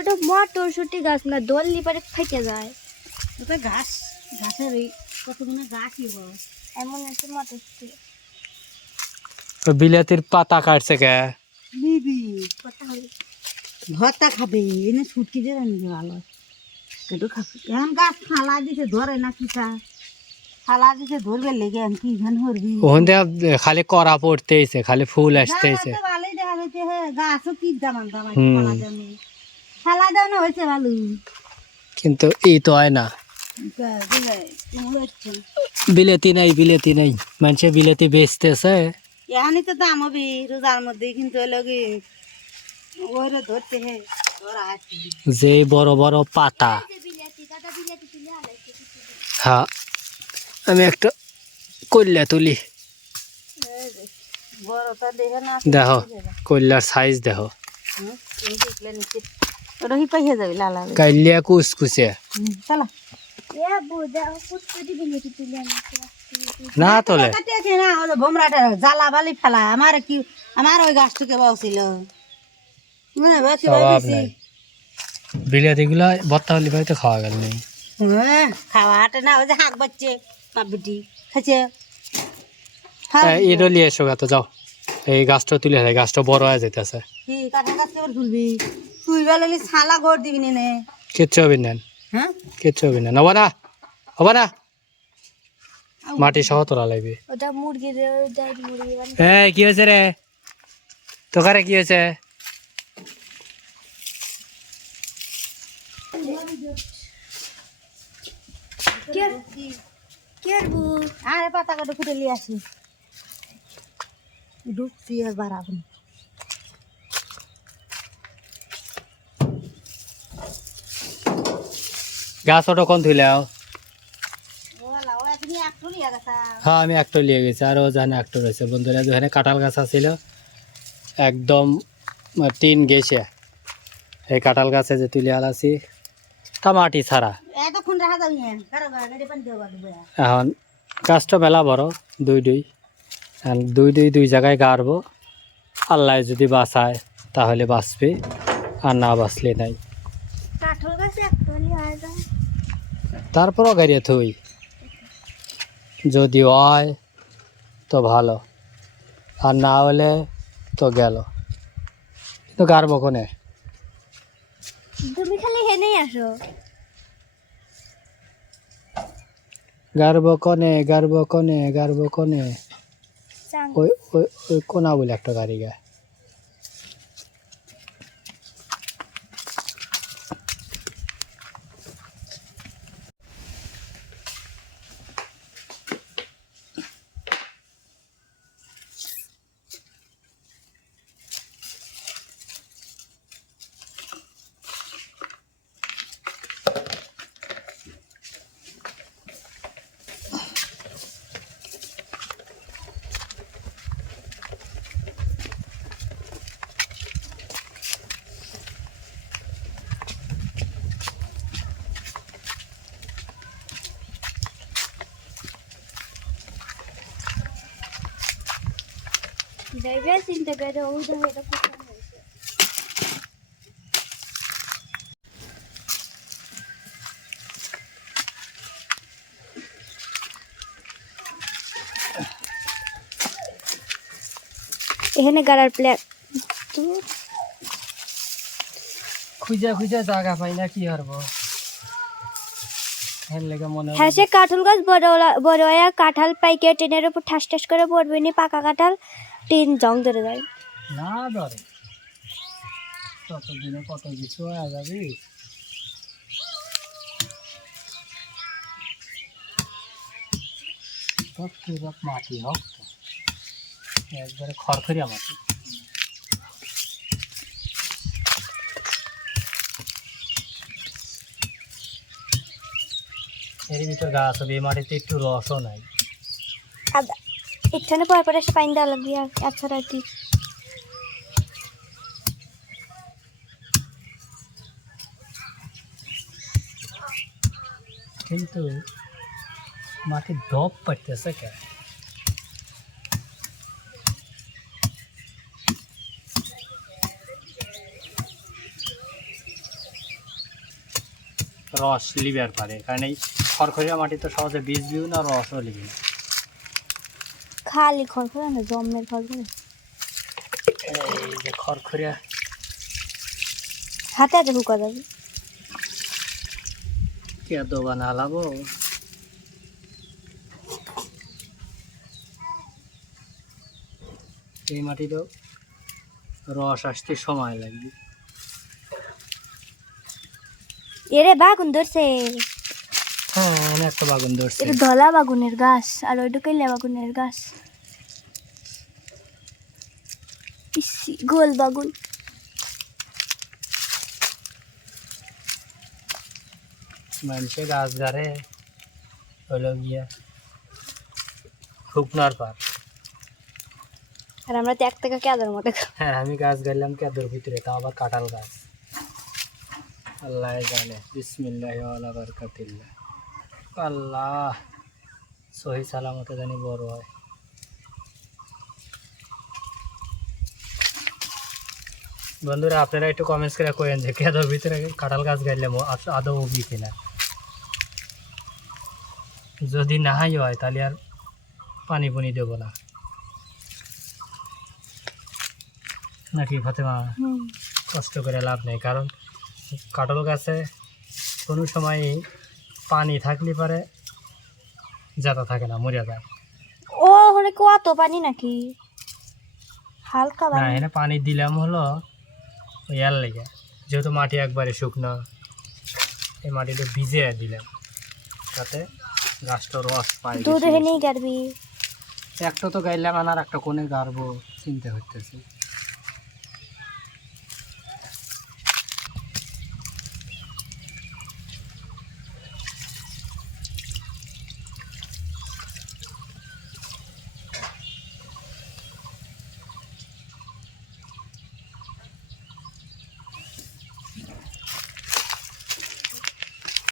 ওটা মটরশুটি গাছ না, দললি পরে ফেটে যায়। ওটা ঘাস, ঘাসের ওই কতগুলো গাছই বড় এমন আছে মটরশুটি। বিলাতির পাতা কাটছে কে? নিবি কথা হলো ভর্তা খাবে এনে ছুটকি দিয়ে রাখবি ভালো কেটে খাবে। এখন গাছ ফালা দিছে ধরে না কিটা ফালা দিছে ধরবে লেগে এখন কি ধান হরবি ওখান থেকে খালি করা পড়তেইছে, খালি ফুল আসতেইছে। ভালোই দেখা যাচ্ছে হ্যাঁ গাছও কি দামান দামান হুম। ফালা দেওয়া ফালা দেওয়া হয়েছে ভালো কিন্তু এই তো হয় না, বিলেতি নাই মানুষে বিলেতি বেচতেছে। এখানে তো দাম হবে রোজার মধ্যে কিন্তু লগে ওরা ধরতে হে ধরা আছে যে বড় বড় পাতা। বিলাতি দাদা, বিলাতি তুলে আলাইছে কিছু। হ্যাঁ, আমি একটা কল্যা তুলি। বড়টা দেখে না দেখো কল্যার সাইজ দেখো, ওটা কি পাইয়ে যাবে লালা কাইলিয়া কুচকুচে চলা এ বুদা কুচকুচি বিলাতি তুলে আলাইছে। না তোলে। কাটিয়েছে না ওই বোমরাটা জ্বালা বালি ফেলা আমার কি আমার ওই গাছটাকে বাউছিল মানে বেশি স্বভাব নাই, বিলাতি গুলা ভর্তা হলে ভাই তো খাওয়া গেল নেই। খাওয়াটা না ওই যে হাঁক বাচ্চে মা বেটি খাচ্ছে এটা নিয়ে এসো গা তো, যাও এই গাছটা তুলে হয়, গাছটা বড় হয়ে যেতেছে। কি কাঠের গাছ কেবার তুলবি তুই বেলালি ছালা ঘর দিবি নে কিচ্ছু হবে না, হ্যাঁ কিচ্ছু হবে না, হবা না হবা না, মাটি সহ তোলা লাগবে। ওটা মুরগির দেয়, মুরগি বান এই কি হয়েছে রে, তোকারে কি হয়েছে? কে কেরবু আরে পাতা কাটা ফুটে নিয়ে আসি ঢুকছি আর বাড়াবো গাছ ওটা কোন ধুইলাও? ওলা ওলা তুমি একটু নিয়ে গেছা হ্যাঁ আমি একটা লিয়ে গেছি, আরও জানে একটা রয়েছে বন্ধুরা। যেখানে কাঁঠাল গাছ আছিল একদম টিন গেছে, এই কাঁঠাল গাছে যে তুলে আলাছি তা মাটি ছাড়া। এতক্ষণ রাখা যাবি না কারো গাড়ি পানি দেওয়া এখন গাছটা মেলা বড়, দুই জায়গায় গাড়বো। আল্লাহ যদি বাঁচায় তাহলে বাঁচবে, আর না বাঁচলে নাই। কাঠল গাছে একটা হলে হয় যায়। তারপরও গাড়িয়ে থই, যদি হয় তো ভালো, আর না হলে তো গেল। কিন্তু গাড়বো কোনে? তুমি খালি হেনেই আসো। গাড়বো কনে চাং ওই ওই ওই কোনা বলে একটা গাড়ি গায়। যাইবে চিন্তা করে ওই দেখো এটা কোথায় হয়েছে। এখানে গাড়ার প্ল্যান খুঁজা জায়গা পাই না, কি হারবো মনে হ্যাঁ, সে কাঁঠাল গাছ বড় হয়ে কাঁঠাল পাইকে টিনের উপর ঠাস ঠাস করে পড়বে নি, পাকা কাঁঠাল টিন জং ধরে যায়। না ধরে, ততদিনে কত কিছু হয়ে যাবি। মাটি হোক তো একবারে খড়খড়িয়া মাটি। এর ভিতর গাছ হবে, এই মাটিতে একটু রসও নাই। এখানে পর পর এসে পানি দেওয়া লাগবে আচ্ছা রাখি। কিন্তু মাটি দপ পাইতেছে কে? রস লিবার পারে, কারণ এই খড়খড়িয়া মাটি তো সহজে বীজ দিও না, রসও লিবি না। খালি খড়খড়ে না, জমের খড়খড়ে। এই যে খড়খড়িয়া হাতে হাতে হুকা যাবে। কেদো বানালাবো। এই মাটি তো রস আসতে সময় লাগবে। এরে বাগুন ধরছে, হ্যাঁ এনে একটা বাগুন ধরছে। এটা ধলা বাগুনের গাছ, আর ওইটা কইলা বাগুনের গাছ। ইসি গোল বাগুন। মানুষে গাছ গাড়ে হলো গিয়া শুকনার পার। আর আমরা তো এক টাকা কেদার মতো। হ্যাঁ আমি গাছ গাইলাম কেদর ভিতরে, তাও আবার কাঁঠাল গাছ। আল্লাহ জানে। বিসমিল্লাহ ওয়ালা বারাকাতিল্লাহ। আল্লাহ সহি সালামতে জানি বড় হয়। বন্ধুরা আপনারা একটু কমেন্টস করে কইেন যে কেদর ভিতরে কাঁঠাল গাছ গাইলাম আদৌ উবি কিনা। যদি নাহাই হয় তাহলে আর পানি পুনি দেবো না, নাকি ফাতেমা? কষ্ট করে লাভ নেই, কারণ কাঁঠাল গাছে কোনো সময় পানি থাকলে পারে জাতা থাকে না, মরিয়া যায়। ও ওখানে কত পানি নাকি? হালকা না পানি। এখানে পানি দিলাম হলো ওই ইয়ার লেগে, যেহেতু মাটি একবারে শুকনো, এই মাটিটা ভিজে দিলাম তাতে গাছটা রস পায়। দুধ হেনেই গাড়বি। একটা তো গাইলাম আর একটা কোনে গাড়বো চিন্তা হইতেছে।